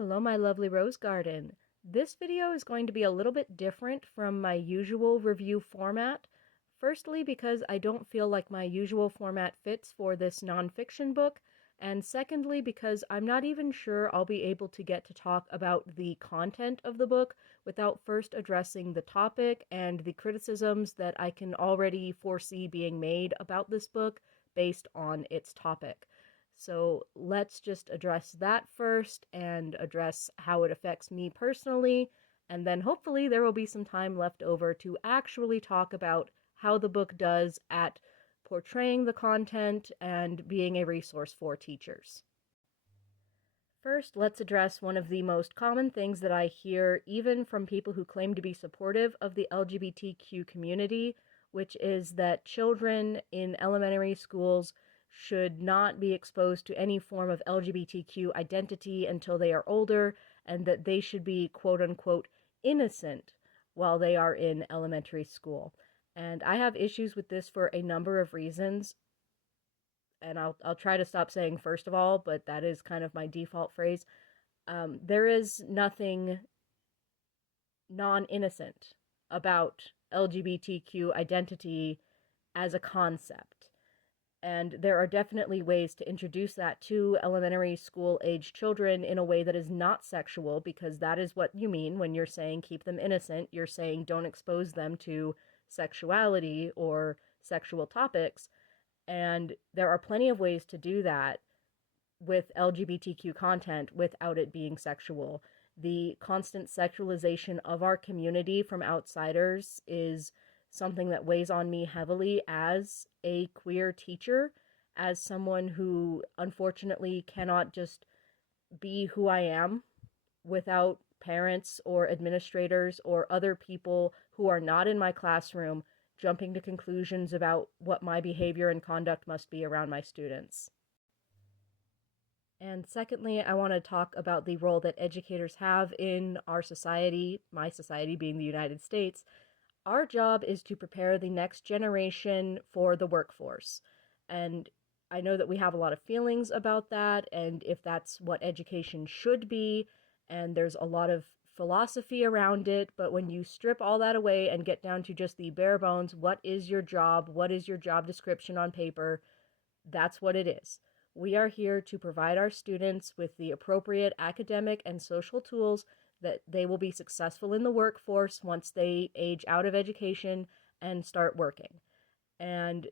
Hello, my lovely rose garden. This video is going to be a little bit different from my usual review format. Firstly, because I don't feel like my usual format fits for this nonfiction book, and secondly, because I'm not even sure I'll be able to get to talk about the content of the book without first addressing the topic and the criticisms that I can already foresee being made about this book based on its topic. So let's just address that first and address how it affects me personally, and then hopefully there will be some time left over to actually talk about how the book does at portraying the content and being a resource for teachers. First, let's address one of the most common things that I hear even from people who claim to be supportive of the LGBTQ community, which is that children in elementary schools should not be exposed to any form of LGBTQ identity until they are older, and that they should be quote-unquote innocent while they are in elementary school. And I have issues with this for a number of reasons, and I'll try to stop saying first of all, but that is kind of my default phrase. There is nothing non-innocent about LGBTQ identity as a concept. And there are definitely ways to introduce that to elementary school age children in a way that is not sexual, because that is what you mean when you're saying keep them innocent. You're saying don't expose them to sexuality or sexual topics. And there are plenty of ways to do that with LGBTQ content without it being sexual. The constant sexualization of our community from outsiders is something that weighs on me heavily as a queer teacher, as someone who unfortunately cannot just be who I am without parents or administrators or other people who are not in my classroom jumping to conclusions about what my behavior and conduct must be around my students. And secondly, I want to talk about the role that educators have in our society, my society being the United States. Our job is to prepare the next generation for the workforce. And I know that we have a lot of feelings about that, and if that's what education should be, and there's a lot of philosophy around it, but when you strip all that away and get down to just the bare bones, what is your job? What is your job description on paper? That's what it is. We are here to provide our students with the appropriate academic and social tools that they will be successful in the workforce once they age out of education and start working. And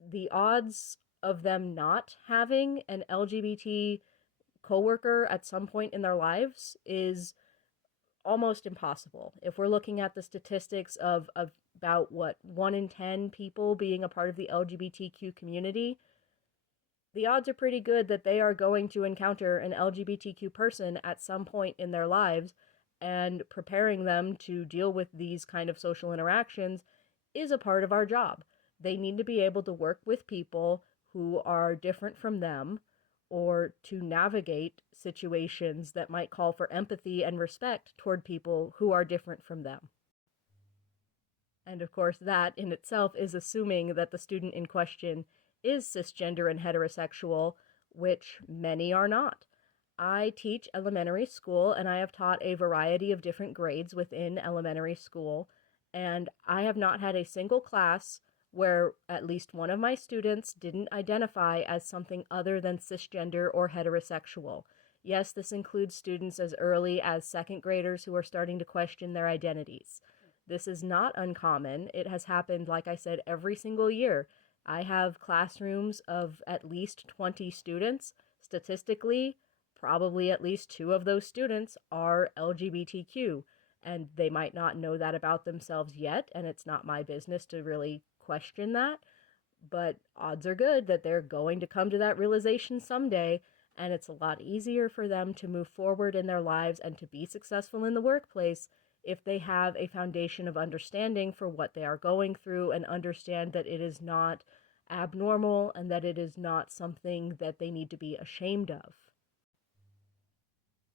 the odds of them not having an LGBT coworker at some point in their lives is almost impossible. If we're looking at the statistics of about, 1 in 10 people being a part of the LGBTQ community, the odds are pretty good that they are going to encounter an LGBTQ person at some point in their lives, and preparing them to deal with these kind of social interactions is a part of our job. They need to be able to work with people who are different from them, or to navigate situations that might call for empathy and respect toward people who are different from them. And of course, that in itself is assuming that the student in question is cisgender and heterosexual, which many are not. I teach elementary school, and I have taught a variety of different grades within elementary school, and I have not had a single class where at least one of my students didn't identify as something other than cisgender or heterosexual. Yes, this includes students as early as second graders who are starting to question their identities. This is not uncommon. It has happened, like I said, every single year. I have classrooms of at least 20 students. Statistically, probably at least 2 of those students are LGBTQ, and they might not know that about themselves yet, and it's not my business to really question that, but odds are good that they're going to come to that realization someday, and it's a lot easier for them to move forward in their lives and to be successful in the workplace if they have a foundation of understanding for what they are going through and understand that it is not abnormal and that it is not something that they need to be ashamed of.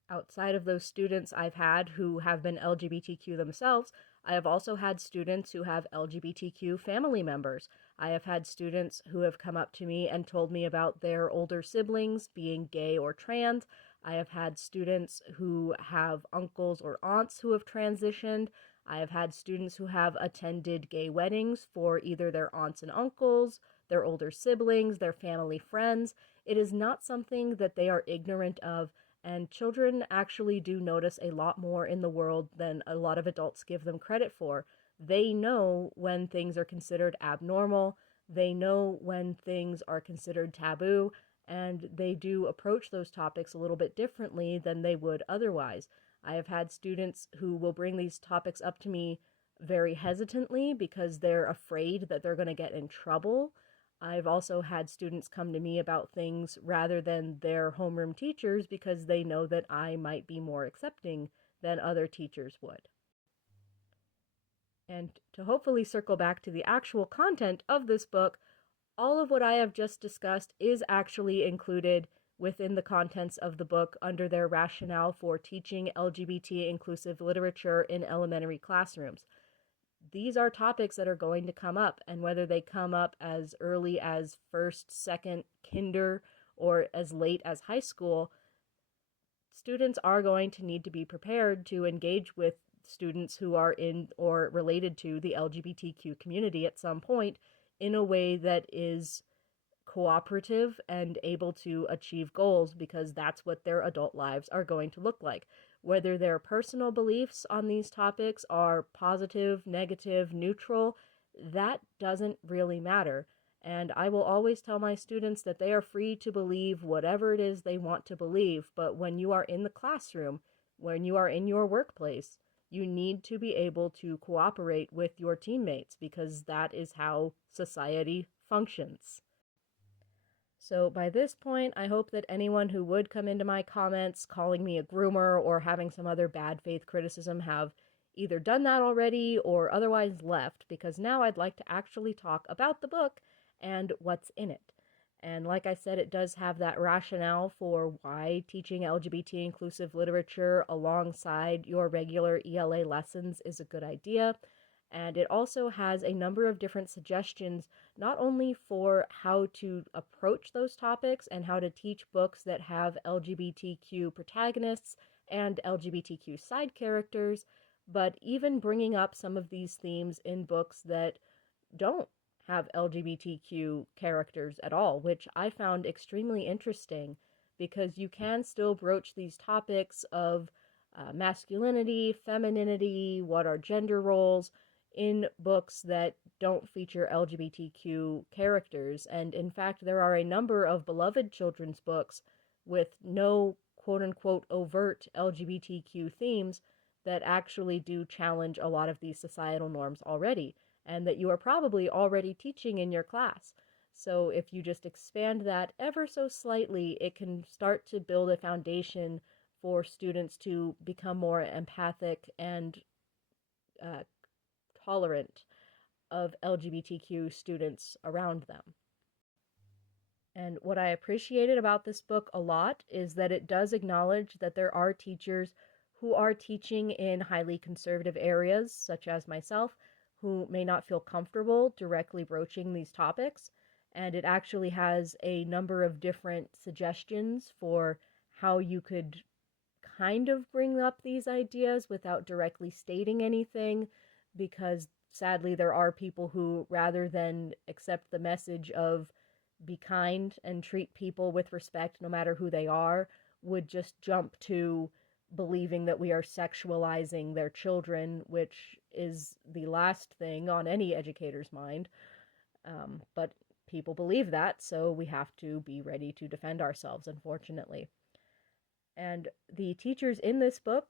Outside of those students I've had who have been LGBTQ themselves, I have also had students who have LGBTQ family members. I have had students who have come up to me and told me about their older siblings being gay or trans. I have had students who have uncles or aunts who have transitioned. I have had students who have attended gay weddings for either their aunts and uncles, their older siblings, their family friends. It is not something that they are ignorant of, and children actually do notice a lot more in the world than a lot of adults give them credit for. They know when things are considered abnormal, they know when things are considered taboo, and they do approach those topics a little bit differently than they would otherwise. I have had students who will bring these topics up to me very hesitantly because they're afraid that they're going to get in trouble. I've also had students come to me about things rather than their homeroom teachers because they know that I might be more accepting than other teachers would. And to hopefully circle back to the actual content of this book, all of what I have just discussed is actually included within the contents of the book under their rationale for teaching LGBT inclusive literature in elementary classrooms. These are topics that are going to come up, and whether they come up as early as first, second, kinder, or as late as high school, students are going to need to be prepared to engage with students who are in or related to the LGBTQ community at some point in a way that is cooperative and able to achieve goals, because that's what their adult lives are going to look like. Whether their personal beliefs on these topics are positive, negative, neutral, that doesn't really matter. And I will always tell my students that they are free to believe whatever it is they want to believe, but when you are in the classroom, when you are in your workplace, you need to be able to cooperate with your teammates, because that is how society functions. So by this point, I hope that anyone who would come into my comments calling me a groomer or having some other bad faith criticism have either done that already or otherwise left, because now I'd like to actually talk about the book and what's in it. And like I said, it does have that rationale for why teaching LGBT inclusive literature alongside your regular ELA lessons is a good idea. And it also has a number of different suggestions, not only for how to approach those topics and how to teach books that have LGBTQ protagonists and LGBTQ side characters, but even bringing up some of these themes in books that don't have LGBTQ characters at all, which I found extremely interesting, because you can still broach these topics of masculinity, femininity, what are gender roles, in books that don't feature LGBTQ characters. And in fact, there are a number of beloved children's books with no quote-unquote overt LGBTQ themes that actually do challenge a lot of these societal norms already, and that you are probably already teaching in your class. So if you just expand that ever so slightly, it can start to build a foundation for students to become more empathic and tolerant of LGBTQ students around them. And what I appreciated about this book a lot is that it does acknowledge that there are teachers who are teaching in highly conservative areas, such as myself, who may not feel comfortable directly broaching these topics. And it actually has a number of different suggestions for how you could kind of bring up these ideas without directly stating anything, because sadly there are people who, rather than accept the message of be kind and treat people with respect no matter who they are, would just jump to believing that we are sexualizing their children, which is the last thing on any educator's mind. But people believe that, so we have to be ready to defend ourselves, unfortunately. And the teachers in this book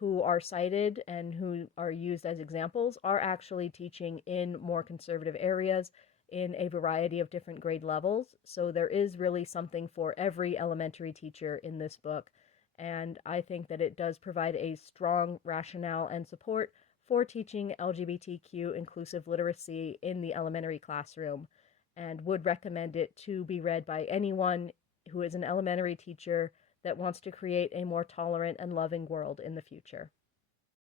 who are cited and who are used as examples are actually teaching in more conservative areas in a variety of different grade levels. So there is really something for every elementary teacher in this book. And I think that it does provide a strong rationale and support for teaching LGBTQ inclusive literacy in the elementary classroom, and would recommend it to be read by anyone who is an elementary teacher that wants to create a more tolerant and loving world in the future.